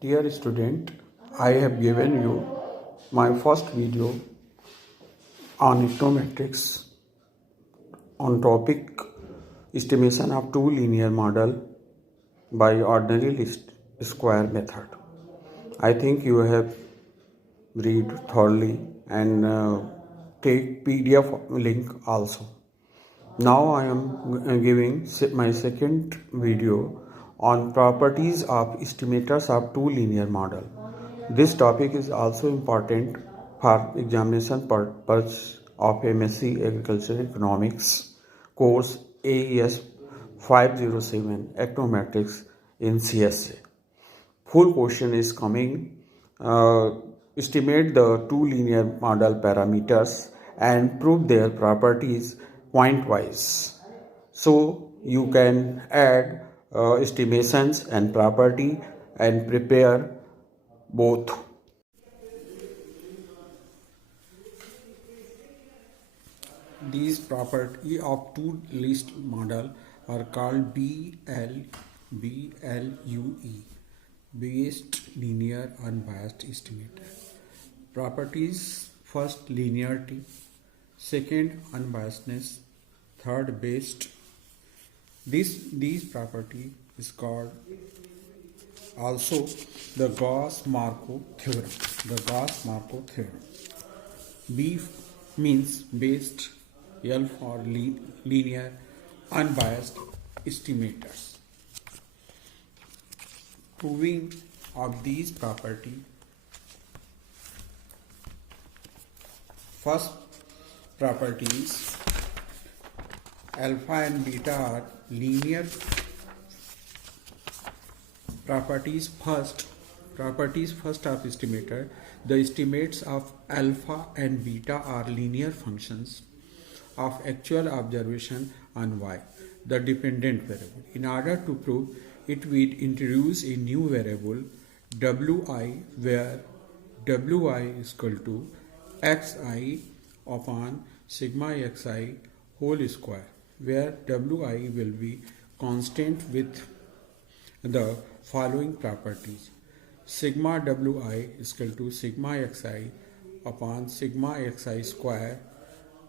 Dear student, I have given you my first video on econometrics on topic estimation of two linear model by ordinary least square method. I think you have read thoroughly and take PDF link also. Now I am giving my second video on properties of estimators of two linear model. This topic is also important for examination purpose of MSc Agricultural Economics course AES 507 Econometrics in CSA. Full question is coming. Estimate the two linear model parameters and prove their properties pointwise. So you can add estimations and property and prepare both. These property of two list model are called BLUE, based linear unbiased estimator. Properties: first, linearity; second, unbiasedness; third, based. These property is called also the Gauss-Markov theorem. The Gauss-Markov theorem. B means based, L for linear unbiased estimators. Proving of these property: first property is alpha and beta are linear properties. First of estimator: the estimates of alpha and beta are linear functions of actual observation on y, the dependent variable. In order to prove it, we introduce a new variable wi, where wi is equal to xi upon sigma xi whole square, where wi will be constant with the following properties: sigma wi is equal to sigma xi upon sigma xi square.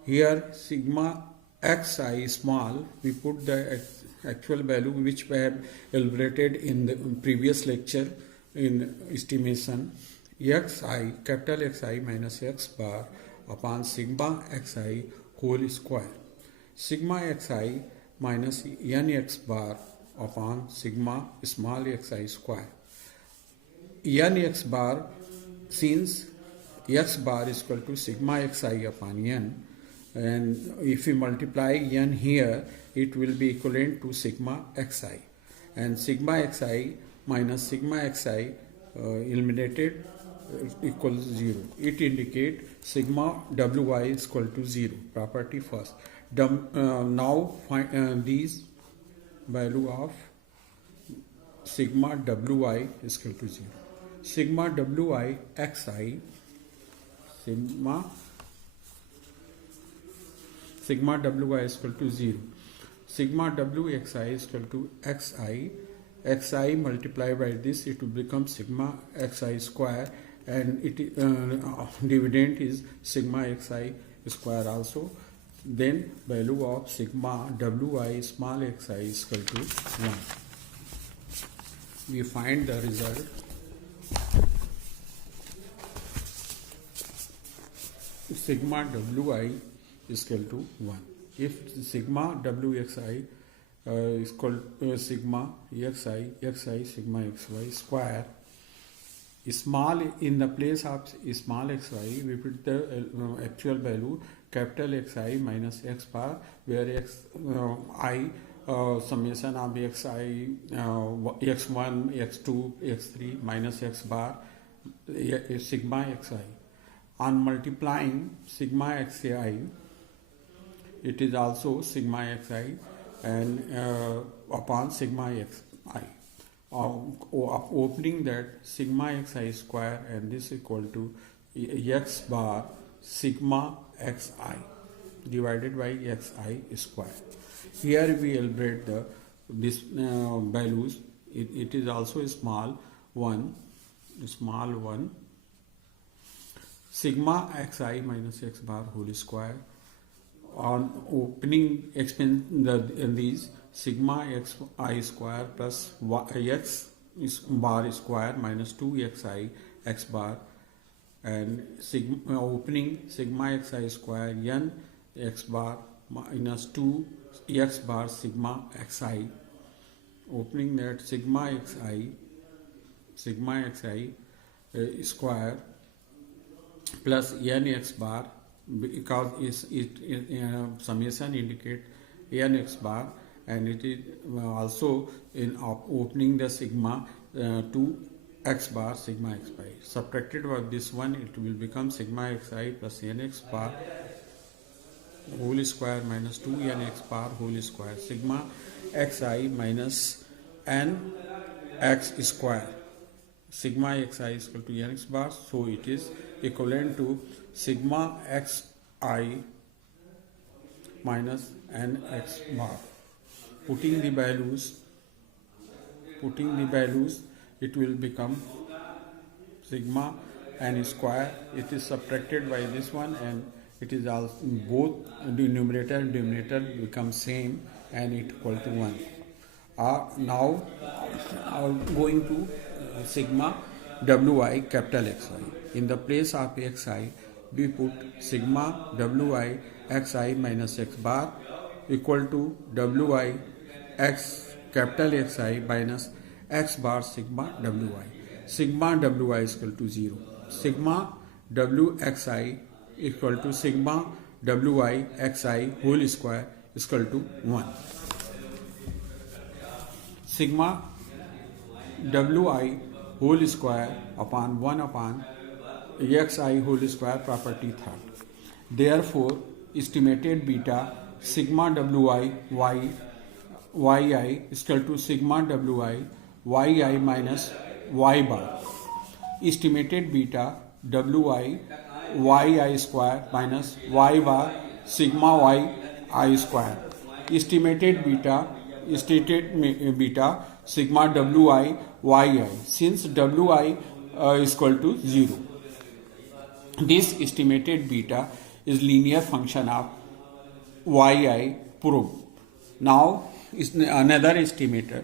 Here sigma xi small, we put the actual value which we have elaborated in the previous lecture in estimation. Xi, capital Xi minus x bar upon sigma xi whole square. Sigma xi minus nx bar upon sigma small xi square. Nx bar, since x bar is equal to sigma xi upon n, and if we multiply n here, it will be equivalent to sigma xi, and sigma xi minus sigma xi eliminated equals 0. It indicates sigma wi is equal to 0. Property first. Now find these value of sigma wi is equal to 0. Sigma wi xi, sigma wi is equal to 0. Sigma wxi is equal to xi multiplied by this, it will become sigma xi square, and it dividend is sigma xi square also. Then value of sigma wi small xi is equal to 1. We find the result. Sigma wi is equal to 1. If sigma wxi is equal to sigma xi sigma xy square, small, in the place of small xy, we put the actual value capital Xi minus x bar, where summation of xi x1 x2 x3 minus x bar sigma xi. On multiplying sigma xi, it is also sigma xi, and upon sigma xi, opening that sigma xi square, and this equal to x bar sigma xi divided by xi square. Here we elaborate this values. It is also a small one. small 1 sigma xi minus x bar whole square. On opening these sigma xi square plus x bar square minus 2xi x bar, and opening sigma xi square n x bar minus 2 x bar sigma xi, opening that sigma xi square plus n x bar, because summation indicate n x bar, and it is also in opening the sigma to x bar sigma xi. Subtracted by this one, it will become sigma xi plus n x bar whole square minus 2 n x bar whole square, sigma xi minus n x square. Sigma xi is equal to n x bar, so it is equivalent to sigma xi minus n x bar. Putting the values, it will become sigma n square. It is subtracted by this one, and it is also both the numerator and denominator become same, and it equal to 1. Now going to sigma wi capital Xi. In the place of xi, we put sigma wi xi minus x bar equal to wi x capital Xi minus x bar sigma wi. Sigma wi is equal to 0. Sigma wxi equal to sigma wi xi whole square is equal to 1. Sigma wi whole square upon 1 upon xi whole square, property third. Therefore, estimated beta sigma wi yi is equal to sigma wi yi minus y bar. Estimated beta wi yi square minus y bar sigma y I square. Estimated beta sigma wi yi, since wi is equal to 0. This estimated beta is linear function of yi proved. Now is another estimator,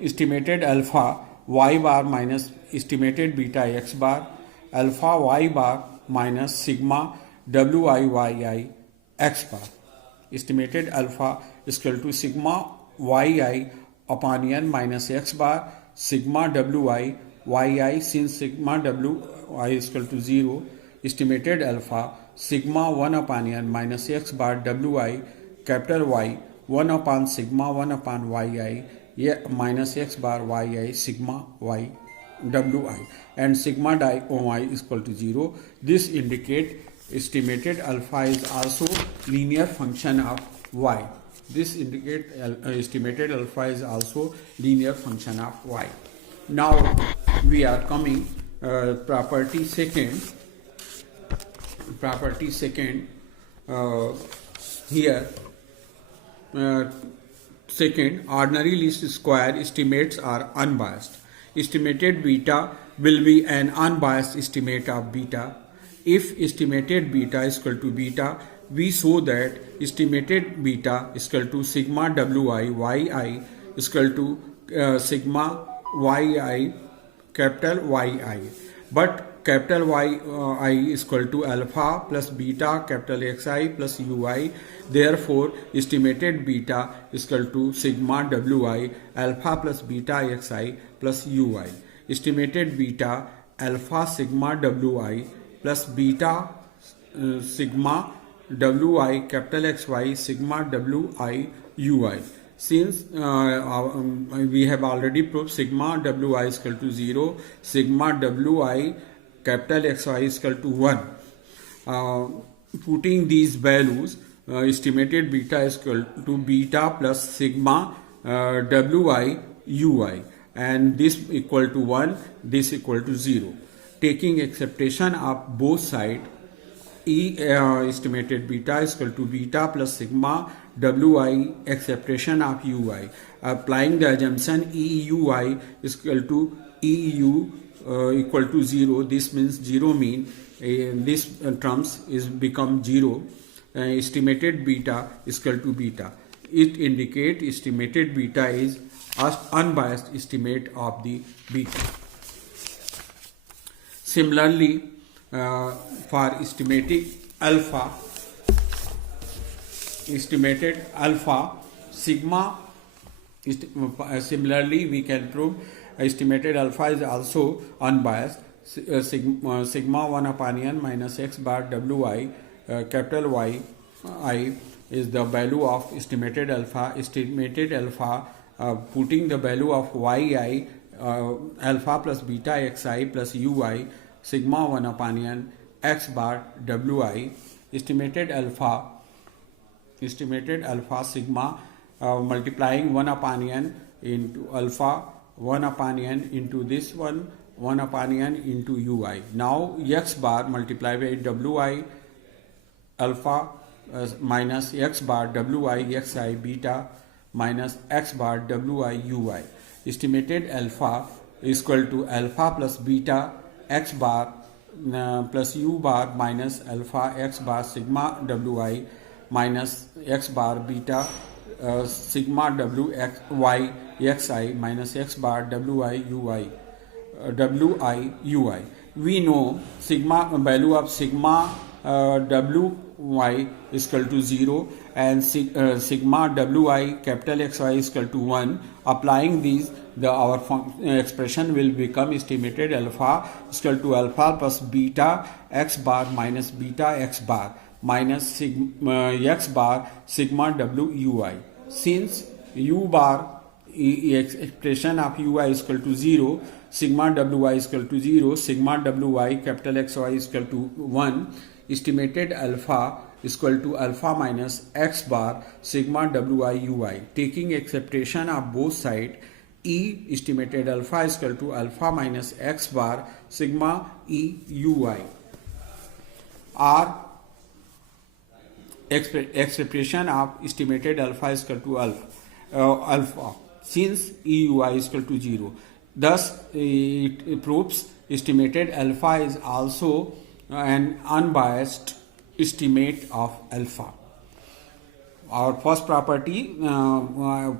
estimated alpha y bar minus estimated beta x bar, alpha y bar minus sigma wi x bar. Estimated alpha is equal to sigma yi upon n minus x bar, sigma wi yi, since sigma wi is equal to 0. Estimated alpha sigma 1 upon n minus x bar wi capital Y 1 upon sigma 1 upon yi minus x bar yi sigma y wi, and sigma y is equal to 0. This indicate estimated alpha is also linear function of y. This indicate estimated alpha is also linear function of y. Now we are coming property second. Here second, ordinary least square estimates are unbiased. Estimated beta will be an unbiased estimate of beta. If estimated beta is equal to beta, we show that estimated beta is equal to sigma wi yi is equal to sigma yi capital yi. But capital yi is equal to alpha plus beta capital xi plus ui. Therefore, estimated beta is equal to sigma wi alpha plus beta xi plus ui. Estimated beta alpha sigma wi plus beta sigma wi capital xy sigma wi ui. Since we have already proved sigma wi is equal to 0, sigma wi capital xy is equal to 1. Putting these values, estimated beta is equal to beta plus sigma wi ui, and this equal to 1, this equal to 0. Taking acceptation of both sides, estimated beta is equal to beta plus sigma wi acceptation of ui. Applying the assumption ui is equal to eu equal to 0, this means 0 mean this terms is become 0. Estimated beta is equal to beta. It indicate estimated beta is unbiased estimate of the beta. Similarly, for estimated alpha sigma, similarly we can prove estimated alpha is also unbiased. Sigma 1 upon n minus x bar wi, capital Y I is the value of estimated alpha. Estimated alpha, putting the value of yi, alpha plus beta xi plus ui, sigma 1 upon n x bar wi. Estimated alpha sigma, multiplying 1 upon n into alpha, 1 upon n into this one, 1 upon n into ui. Now x bar multiplied by wi alpha minus x bar wi xi beta minus x bar wi ui. Estimated alpha is equal to alpha plus beta x bar plus u bar minus alpha x bar sigma wi minus x bar beta sigma wi xi minus x bar wi ui. We know sigma value of sigma wi is equal to 0 and sigma wi capital xy is equal to 1. Applying these, our expression will become estimated alpha is equal to alpha plus beta x bar minus beta x bar minus sigma x bar sigma wi. Since u bar expression of ui is equal to 0, sigma wi is equal to 0, sigma wi capital xy is equal to 1, estimated alpha is equal to alpha minus x bar sigma wi ui. Taking acceptation of both sides, estimated alpha is equal to alpha minus x bar sigma ui. R expression of estimated alpha is equal to alpha since EUI is equal to 0. Thus, it proves estimated alpha is also an unbiased estimate of alpha. Our first property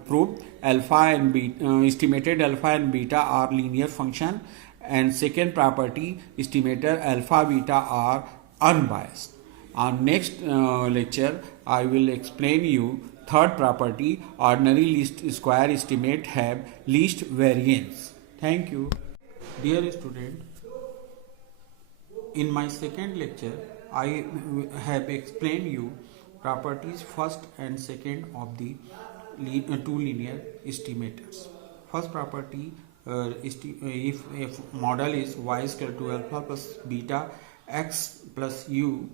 proved alpha and beta, estimated alpha and beta are linear function, and second property estimated alpha beta are unbiased. On next lecture, I will explain you third property, ordinary least square estimate have least variance. Thank you. Dear student, in my second lecture, I have explained you properties first and second of the two linear estimators. First property, if model is y is equal to alpha plus beta x plus u,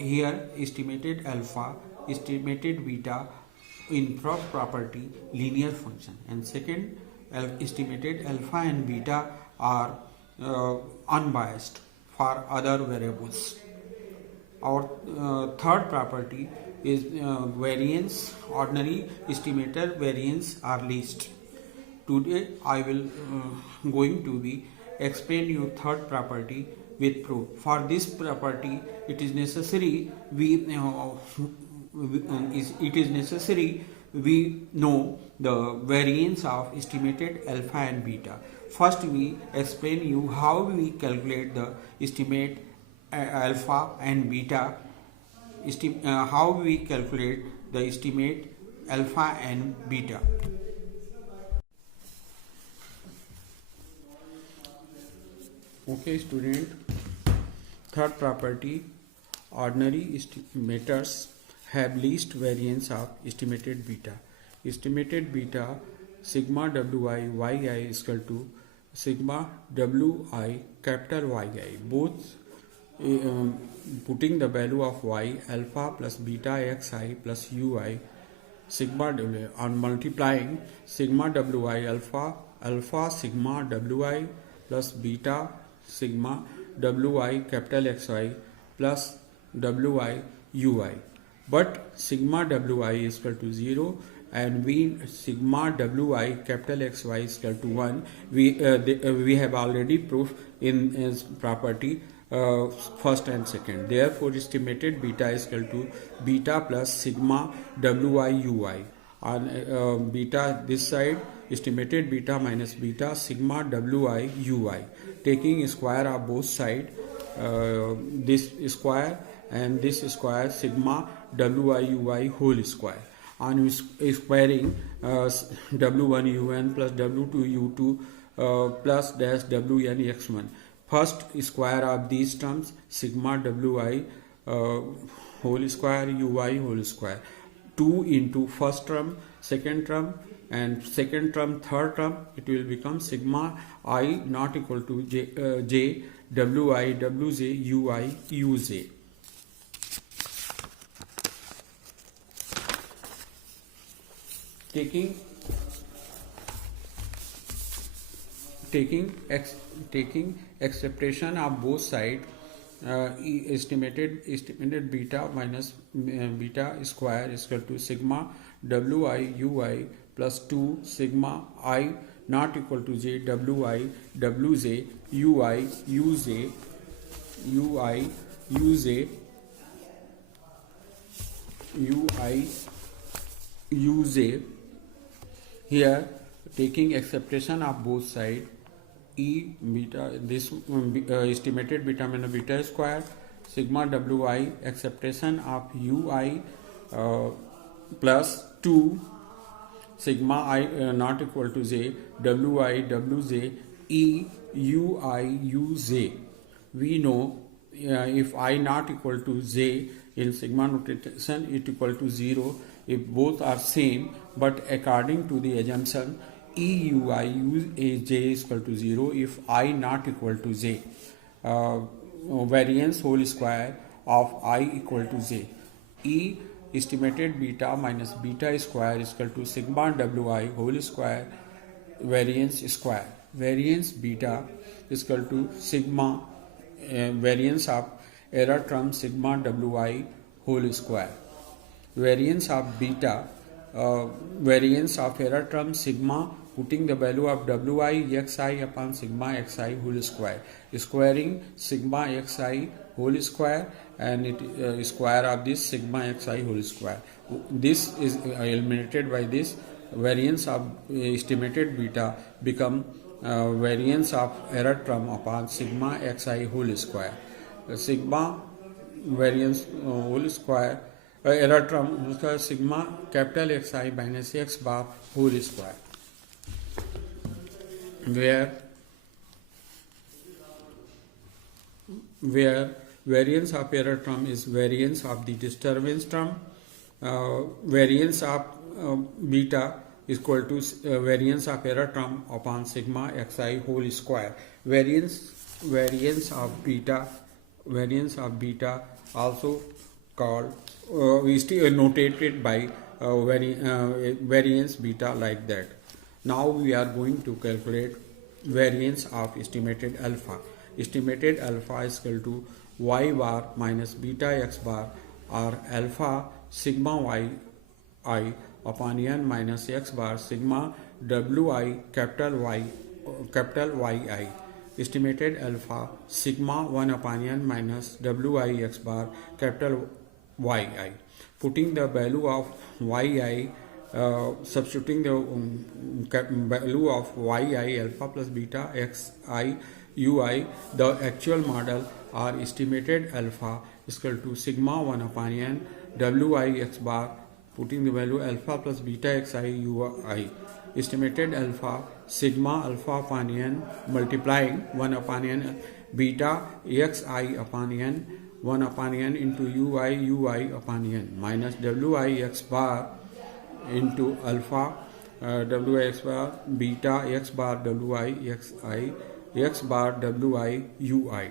here estimated alpha, estimated beta in first property linear function, and second estimated alpha and beta are unbiased for other variables. Our third property is variance, ordinary estimator variance are least. Today I will going to be explain you third property with proof. For this property, it is necessary we know the variance of estimated alpha and beta. First, we explain you how we calculate the estimate alpha and beta. How we calculate the estimate alpha and beta. Okay, student. Third property, ordinary estimators have least variance of estimated beta. Estimated beta sigma wi yi is equal to sigma wi capital yi. Both putting the value of y alpha plus beta xi plus ui sigma wi on multiplying sigma wi alpha sigma wi plus beta sigma wi capital xi plus wi ui, but sigma wi is equal to 0 and we sigma wi capital Xy is equal to 1. We have already proved in its property first and second. Therefore, estimated beta is equal to beta plus sigma wi ui. On beta this side, estimated beta minus beta sigma wi ui. Taking square of both sides, this square and this square sigma wi ui whole square. On squaring w1 un plus w2 u2 plus dash wn x1. First square of these terms sigma wi whole square ui whole square. 2 into first term, second term, and second term, third term, it will become sigma I not equal to j wi wj ui uj. Taking acceptation of both sides, estimated beta minus beta square is equal to sigma wi ui plus 2 sigma I not equal to j wi wj ui uj uj. Here, taking acceptation of both sides, e beta this estimated beta minus beta square sigma wi acceptation of ui plus 2 sigma I not equal to j wi wj e ui uj. We know if I not equal to j in sigma notation, it equal to 0 if both are same, but according to the assumption e ui uj is equal to 0 if I not equal to j. Variance whole square of I equal to j. E estimated beta minus beta square is equal to sigma wi whole square variance square. Variance beta is equal to sigma variance of error term sigma wi whole square. Variance of beta, variance of error term sigma, putting the value of wi xi upon sigma xi whole square, squaring sigma xi whole square and it square of this sigma xi whole square. This is eliminated by this. Variance of estimated beta become variance of error term upon sigma xi whole square. Sigma variance whole square error term sigma capital Xi minus x bar whole square, where variance of error term is variance of the disturbance term. Variance of beta is equal to variance of error term upon sigma xi whole square. Variance of beta also called we still notated by variance beta like that. Now we are going to calculate variance of estimated alpha. Estimated alpha is equal to y bar minus beta x bar, or alpha sigma y I upon n minus x bar sigma wi capital yi. Estimated alpha sigma 1 upon n minus wi x bar capital yi. Putting the value of yi, substituting the value of yi alpha plus beta xi ui, the actual model or estimated alpha is equal to sigma 1 upon n wi x bar, putting the value alpha plus beta xi ui. Estimated alpha sigma alpha upon n multiplying 1 upon n beta xi upon n 1 upon n into ui upon n minus wi x bar into alpha wi x bar beta x bar wi xi x bar wi ui.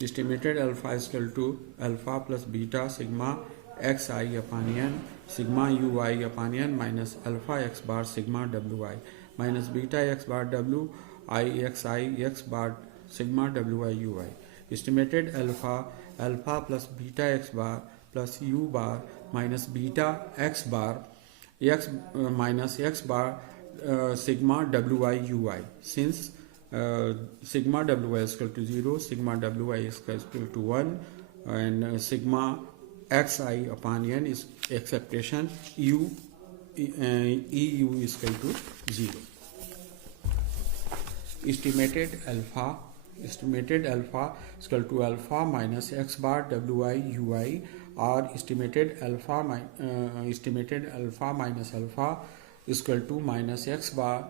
Estimated alpha is equal to alpha plus beta sigma xi upon n sigma ui upon n minus alpha x bar sigma wi minus beta x bar wi xi x bar sigma wi ui. Estimated alpha plus beta x bar plus u bar minus beta x bar x minus x bar sigma wi ui. Since sigma wi is equal to 0, sigma wi is equal to 1, and sigma xi upon n is acceptation eu is equal to 0. Estimated alpha is equal to alpha minus x bar wi ui, or estimated alpha minus alpha is equal to minus x bar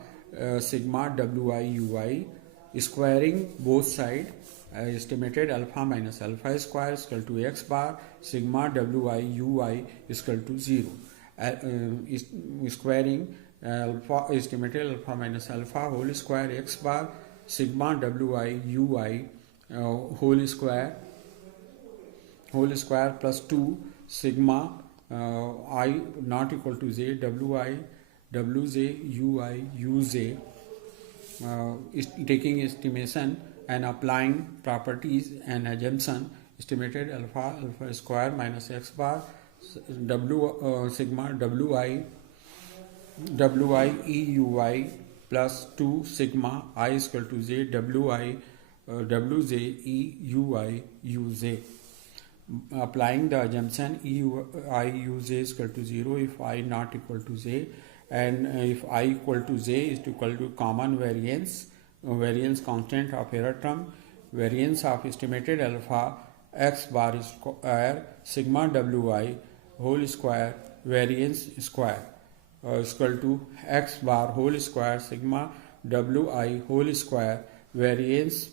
sigma wi ui. Squaring both sides, estimated alpha minus alpha square is equal to x bar sigma wi ui is equal to 0. Squaring alpha, estimated alpha minus alpha whole square x bar sigma wi ui whole square plus 2 sigma I not equal to j wi wj ui uj. Taking estimation and applying properties and assumption, estimated alpha square minus x bar sigma wi eui plus 2 sigma I is equal to j wj eui uj. Applying the assumption ei uj is equal to 0 if I not equal to j, and if I equal to j is equal to common variance constant of error term, variance of estimated alpha x bar square sigma wi whole square variance square is equal to x bar whole square sigma wi whole square variance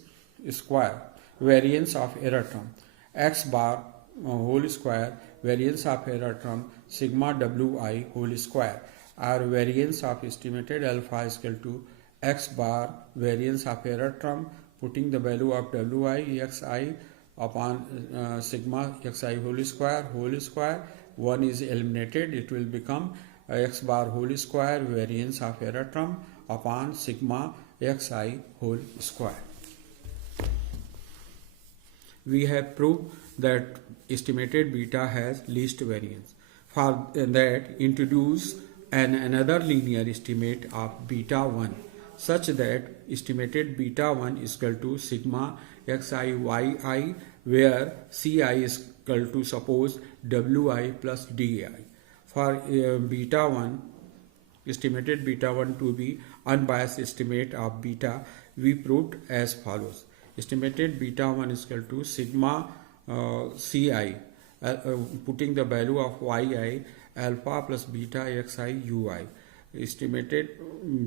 of error term, x bar whole square variance of error term sigma wi whole square, or variance of estimated alpha is equal to x bar variance of error term, putting the value of wi xi upon sigma xi whole square. One is eliminated, it will become x bar whole square variance of error term upon sigma xi whole square. We have proved that estimated beta has least variance. For that, introduce another linear estimate of beta 1 such that estimated beta 1 is equal to sigma xi yi, where ci is equal to suppose wi plus di. For beta 1, estimated beta 1 to be unbiased estimate of beta, we proved as follows. Estimated beta 1 is equal to sigma ci, putting the value of yi alpha plus beta xi ui. Estimated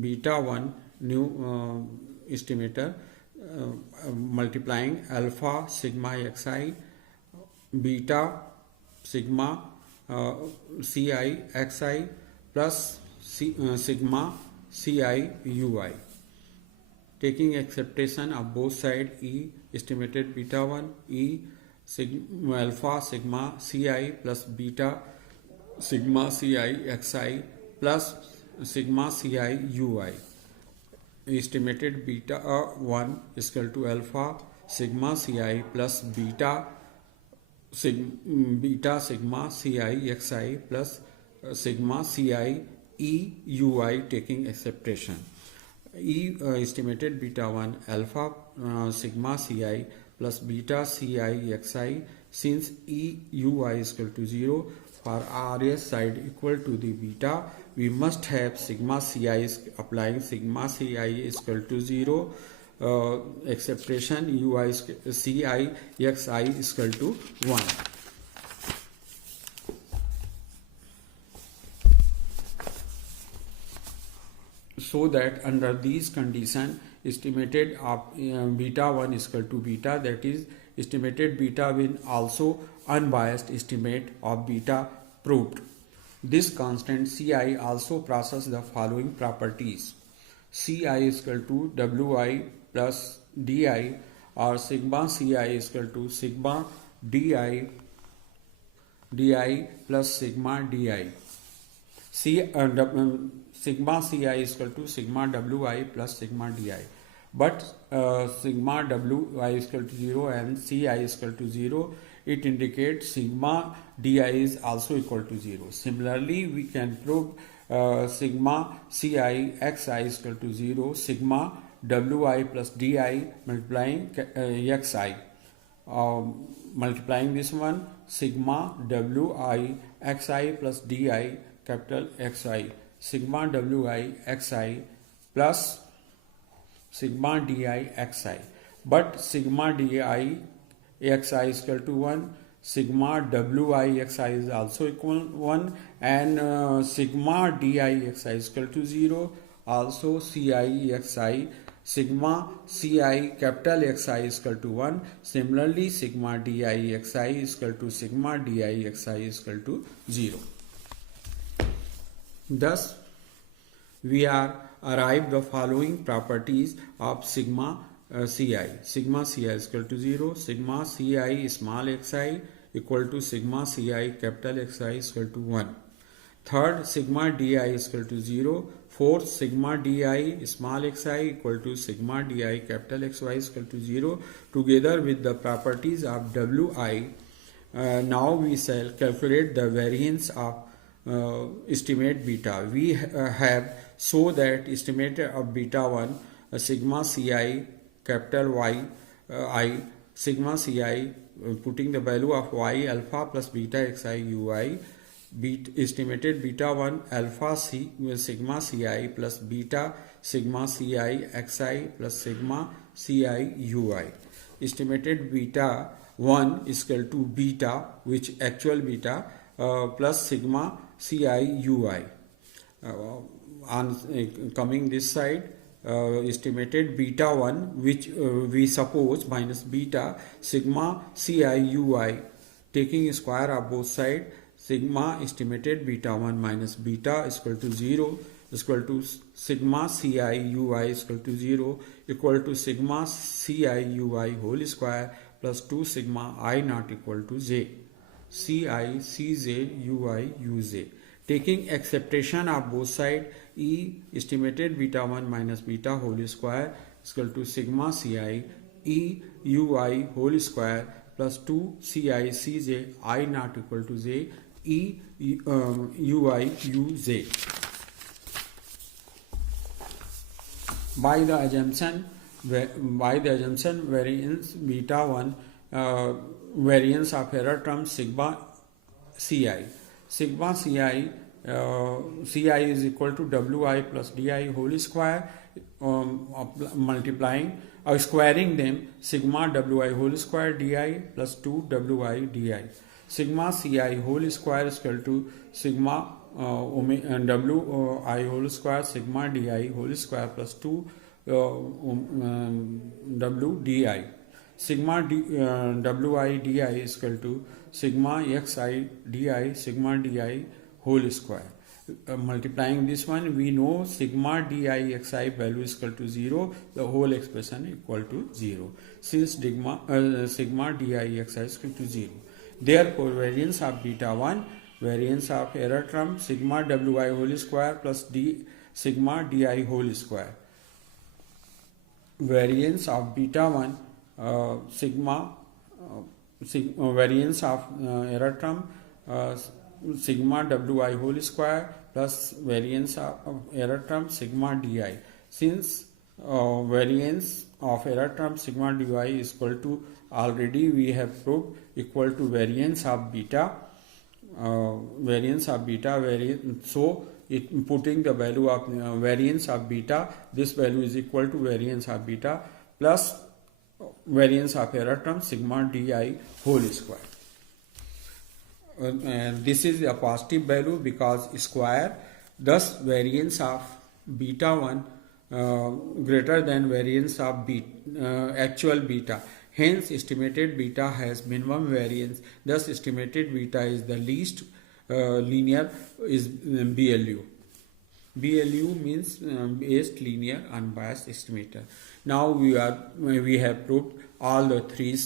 beta 1 new estimator, multiplying alpha sigma xi beta sigma ci xi plus sigma ci ui. Taking acceptation of both sides, e estimated beta 1 e sigma alpha sigma ci plus beta sigma ci xi plus sigma ci ui. Estimated beta 1 is equal to alpha sigma ci plus beta sigma ci xi plus sigma ci ui, taking acceptation. Estimated beta 1 alpha sigma ci plus beta ci xi, since ui is equal to 0, for RS side equal to the beta, we must have sigma ci applying sigma ci is equal to 0, acceptation ui ci xi is equal to 1. So that under these conditions, estimated of beta 1 is equal to beta, that is estimated beta will also unbiased estimate of beta proved. This constant ci also process the following properties. Ci is equal to wi plus di, or sigma ci is equal to sigma di plus sigma di. Sigma ci is equal to sigma wi plus sigma di. But sigma wi is equal to 0 and ci is equal to 0, it indicates sigma di is also equal to 0. Similarly, we can prove sigma ci xi is equal to 0, sigma wi plus di multiplying xi. Multiplying this one, sigma wi xi plus di capital xi, sigma wi xi plus sigma di xi, but sigma di xi is equal to 1, sigma wi xi is also equal 1, and sigma di xi is equal to 0, also ci xi, sigma ci capital xi is equal to 1. Similarly, sigma di xi is equal to sigma di xi is equal to 0. Thus, we are arrived the following properties of sigma ci. Sigma ci is equal to 0, sigma ci small xi equal to sigma ci capital xi is equal to 1. Third, sigma di is equal to 0. Fourth, sigma di small xi equal to sigma di capital xi is equal to 0. Together with the properties of wi, now we shall calculate the variance of estimate beta. We have so that estimate of beta 1 sigma ci capital Y I, sigma ci putting the value of y alpha plus beta xi ui, estimated beta 1 alpha c sigma ci plus beta sigma ci xi plus sigma ci ui. Estimated beta 1 is equal to beta, which actual beta, plus sigma ci ui. On coming this side, estimated beta 1, which we suppose minus beta sigma ci ui, taking square of both sides, sigma estimated beta 1 minus beta is equal to 0 is equal to sigma ci ui is equal to 0 equal to sigma ci ui whole square plus 2 sigma I not equal to j, ci cj ui uj. Taking acceptation of both sides, E estimated beta 1 minus beta whole square is equal to sigma ci E ui whole square plus 2 ci cj I not equal to j E ui uj. By the assumption variance beta 1 variance of error term sigma ci. Sigma ci ci is equal to wi plus di whole square, multiplying squaring them, sigma wi whole square di plus 2 wi di. Sigma ci whole square is equal to sigma wi whole square sigma di whole square plus 2 w di. Sigma wi di is equal to sigma xi di sigma di whole square. Multiplying this one, we know sigma di xi value is equal to 0, the whole expression equal to 0, since sigma di xi is equal to 0. Therefore, variance of beta 1, variance of error term sigma wi whole square plus sigma di whole square. Variance of beta 1 variance of error term sigma wi whole square plus variance of error term sigma di. Since variance of error term sigma di is equal to, already we have proved, equal to variance of beta, so it putting the value of variance of beta, this value is equal to variance of beta plus variance of error term sigma di whole square. And this is a positive value because square, thus variance of beta 1 greater than variance of actual beta. Hence, estimated beta has minimum variance. Thus, estimated beta is the least linear is BLU. BLU means based linear unbiased estimator. Now we have proved all the three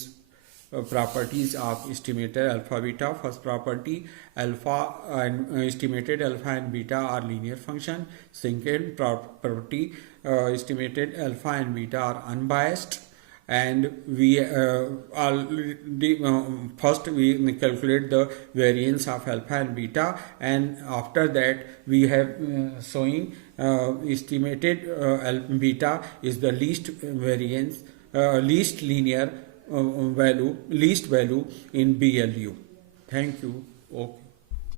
properties of estimator alpha beta. First property, alpha and estimated alpha and beta are linear function. Second property, estimated alpha and beta are unbiased. and we first we calculate the variance of alpha and beta, and after that we have showing estimated beta is the least variance, least linear least value in BLU. Thank you. Okay.